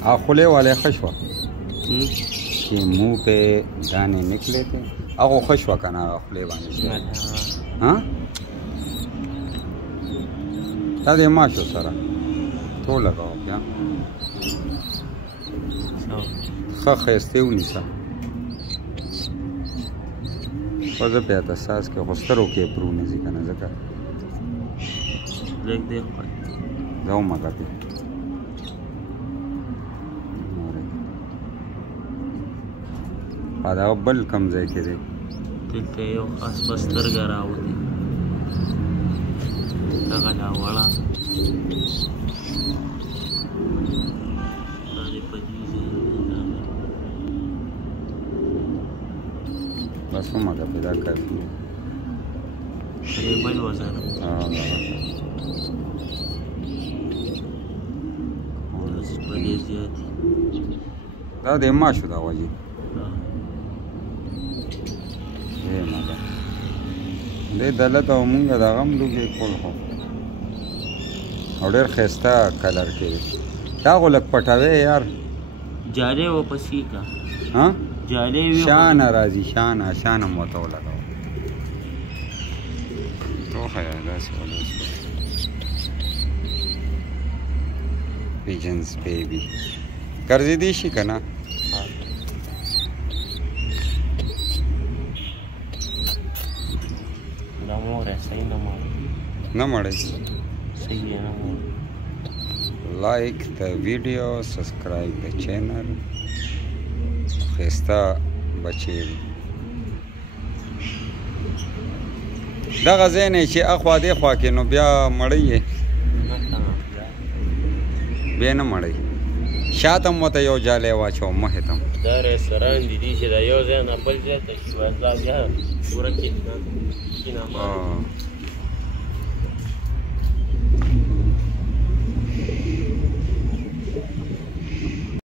खुले वाले खशवा कि मुंह पे दाने निकले थे अगो खशवा कना खुले वाले हाँ तादे माशो सरा तो लगाओ क्या खस्ते उनिसा वजह पे आता सास के खुस्तरों के प्रूने जी कना जका देख देख जाओ मगा पे आधा बल कम जाए के दे ते यो अस्पस्तर गराव दे तगला वाला सारे पजी बस मगा पे दा कर ये बल वजन हां बस पजी ज्यादा दा दे माशो दा वाजी دې دلته او مونږ د غم لوګي کول خو او ډېر ښایسته کلر کې دا خو لږ پټوي یار جالې وپسې کا ها جالې وي شانه راځي شانه مو ته ولګاو تو خیا داسې ولې pigeons baby ګرځې دي شي که نه No more. Like the video, subscribe the channel. Khesta bache. Da غزنه چې اخوا دې خوا کې نو بیا مړی بیا نه مړی شاته مو ته یو جاله واچو مه ته دا رستوران دي چې دا یو ځای نه بل ځای ته شي وځه بیا پورا کې نه